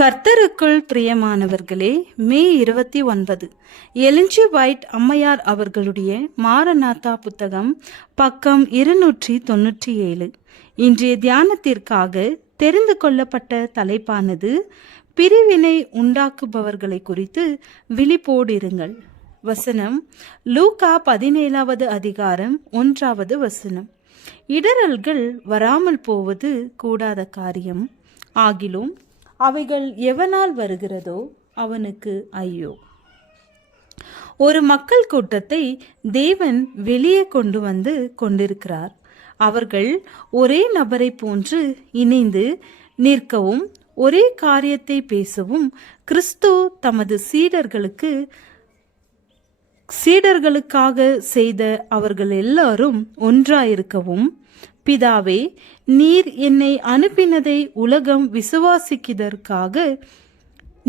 கர்த்தருக்குள் பிரியமானவர்களே, மே 29 எலின் G white அம்மையார் அவர்களுடைய மாரநாதா புத்தகம், பக்கம் 297. இன்றைய தியானத்திற்காக தெரிந்து கொள்ளப்பட்ட தலைப்பானது பிரிவினை உண்டாக்குபவர்களை குறித்து விழிப்போடிருங்கள். வசனம் லூக்கா 17வது அதிகாரம் 1வது வசனம். இடரல்கள் வராமல் போவது கூடாத காரியம், ஆகிலும் அவைகள் எவனால் வருகிறதோ அவனுக்கு ஐயோ. ஒரு மக்கள் கூட்டத்தை தேவன் வெளியே கொண்டு வந்து கொண்டிருக்கிறார். அவர்கள் ஒரே நபரை போன்று இணைந்து நிற்கவும் ஒரே காரியத்தை பேசவும் கிறிஸ்து தமது சீடர்களுக்காக செய்த அவர்கள் எல்லாரும் ஒன்றாயிருக்கவும், பிதாவே, நீர் என்னை அனுப்பினதை உலகம் விசுவாசிக்கிறதற்காக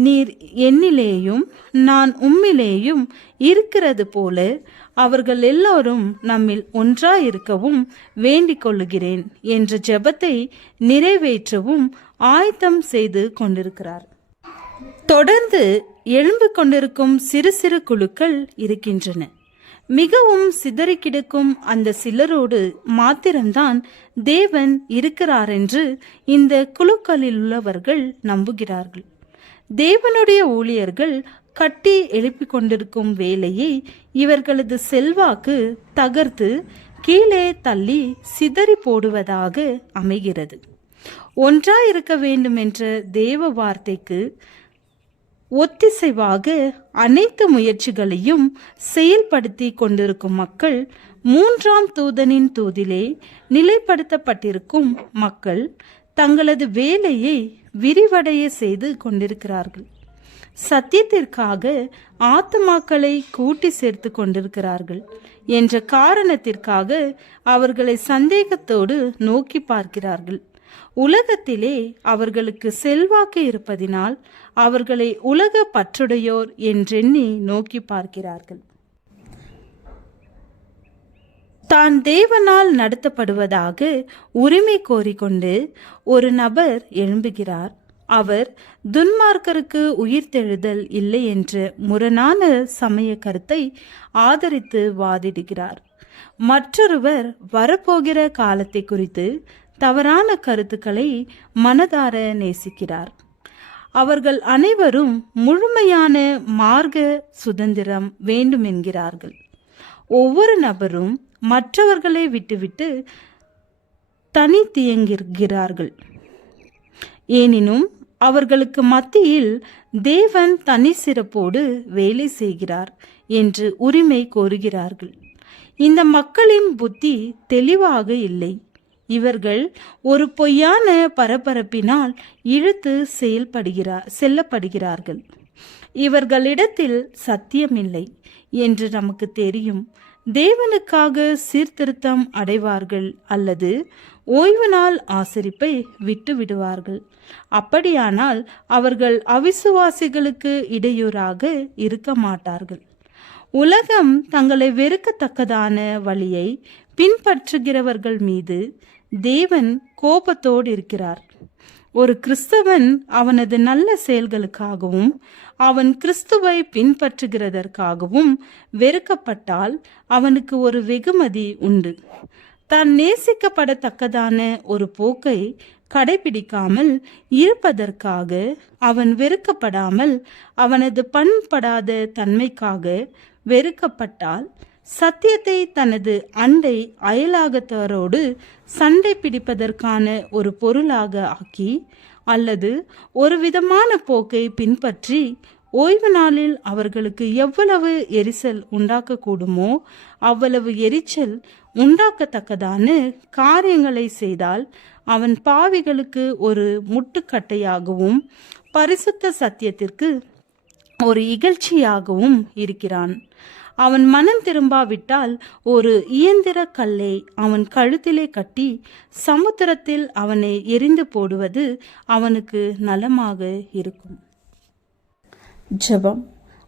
நீர் என்னிலேயும் நான் உம்மிலேயும் இருக்கிறது போல அவர்கள் எல்லோரும் நம்மில் ஒன்றாயிருக்கவும் வேண்டிக் கொள்ளுகிறேன் என்ற ஜெபத்தை நிறைவேற்றவும் ஆயத்தம் செய்து கொண்டிருக்கிறார். தொடர்ந்து எழும்பு கொண்டிருக்கும் சிறு சிறு குழுக்கள் இருக்கின்றன. மிகவும் சிதறி கிடக்கும் அந்த சிலரோடு மாத்திரம்தான் தேவன் இருக்கிறார் என்று இந்த குழுக்களில் உள்ளவர்கள் நம்புகிறார்கள். தேவனுடைய ஊழியர்கள் கட்டி எழுப்பிக் கொண்டிருக்கும் வேலையை இவர்களது செல்வாக்கு தகர்த்து கீழே தள்ளி சிதறி போடுவதாக அமைகிறது. ஒன்றாயிருக்க வேண்டும் என்ற தேவ வார்த்தைக்கு ஒத்திசைவாக அனைத்து முயற்சிகளையும் செயல்படுத்தி கொண்டிருக்கும் மக்கள், மூன்றாம் தூதனின் தூதிலே நிலைப்படுத்தப்பட்டிருக்கும் மக்கள் தங்களது வேலையை விரிவடைய செய்து கொண்டிருக்கிறார்கள். சத்தியத்திற்காக ஆத்துமாக்களை கூட்டி சேர்த்து கொண்டிருக்கிறார்கள் என்ற காரணத்திற்காக அவர்களை சந்தேகத்தோடு நோக்கி பார்க்கிறார்கள். உலகத்திலே அவர்களுக்கு செல்வாக்கு இருப்பதினால் அவர்களை உலக பற்றுடையோர் என்றெண்ணி நோக்கி பார்க்கிறார்கள். தான் தேவனால் நடத்தப்படுவதாக உரிமை கோரிக்கொண்டு ஒரு நபர் எழும்புகிறார். அவர் துன்மார்க்கருக்கு உயிர்த்தெழுதல் இல்லை என்ற முரணான சமய கருத்தை ஆதரித்து வாதிடுகிறார். மற்றொருவர் வரப்போகிற காலத்தை குறித்து தவறான கருத்துக்களை மனதார நேசிக்கிறார். அவர்கள் அனைவரும் முழுமையான மார்க்க சுதந்திரம் வேண்டும் என்கிறார்கள். ஒவ்வொரு நபரும் மற்றவர்களை விட்டுவிட்டு தனித்தியங்குகிறார்கள். எனினும் அவர்களுக்கு மத்தியில் தேவன் தனி சிறப்போடு வேலை செய்கிறார் என்று உரிமை கோருகிறார்கள். இந்த மக்களின் புத்தி தெளிவாக இல்லை. இவர்கள் ஒரு பொய்யான பரபரப்பினால் இழுத்து செல்லப்படுகிறார்கள். இவர்களிடத்தில் சத்தியமில்லை என்று நமக்கு தெரியும். தேவனுக்காக சீர்திருத்தம் அடைவார்கள் அல்லது ஓய்வு நாள் ஆசரிப்பை விட்டு விடுவார்கள். அப்படியானால் அவர்கள் அவிசுவாசிகளுக்கு இடையூறாக இருக்க மாட்டார்கள். உலகம் தங்களை வெறுக்கத்தக்கதான வழியை பின்பற்றுகிறவர்கள் மீது தேவன் கோபத்தோடு இருக்கிறார். ஒரு கிறிஸ்தவன் அவனது நல்ல செயல்களுக்காகவும் அவன் கிறிஸ்துவை பின்பற்றுகிறதற்காகவும் வெறுக்கப்பட்டால் அவனுக்கு ஒரு வெகுமதி உண்டு. தான் நேசிக்கப்படத்தக்கதான ஒரு போக்கை கடைபிடிக்காமல் இருப்பதற்காக அவன் வெறுக்கப்படாமல் அவனது பண்படாத தன்மைக்காக வெறுக்கப்பட்டால், சத்தியத்தை தனது அண்டை அயலாகத்தவரோடு சண்டை பிடிப்பதற்கான ஒரு பொருளாக ஆக்கி அல்லது ஒரு விதமான போக்கை பின்பற்றி ஓய்வு நாளில் அவர்களுக்கு எவ்வளவு எரிச்சல் உண்டாக்கக்கூடுமோ அவ்வளவு எரிச்சல் உண்டாக்கத்தக்கதான காரியங்களை செய்தால் அவன் பாவிகளுக்கு ஒரு முட்டுக்கட்டையாகவும் பரிசுத்த சத்தியத்திற்கு ஒரு இகழ்ச்சியாகவும் இருக்கிறான். அவன் மனம் திரும்பாவிட்டால் ஒரு இயந்திர கல்லை அவன் கழுத்திலே கட்டி சமுத்திரத்தில் அவனை எரிந்து போடுவது அவனுக்கு நலமாக இருக்கும். ஜெபம்.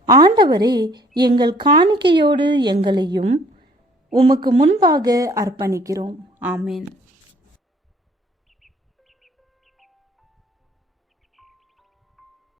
ஆண்டவரே, எங்கள் காணிக்கையோடு எங்களையும் உமக்கு முன்பாக அர்ப்பணிக்கிறோம். ஆமேன்.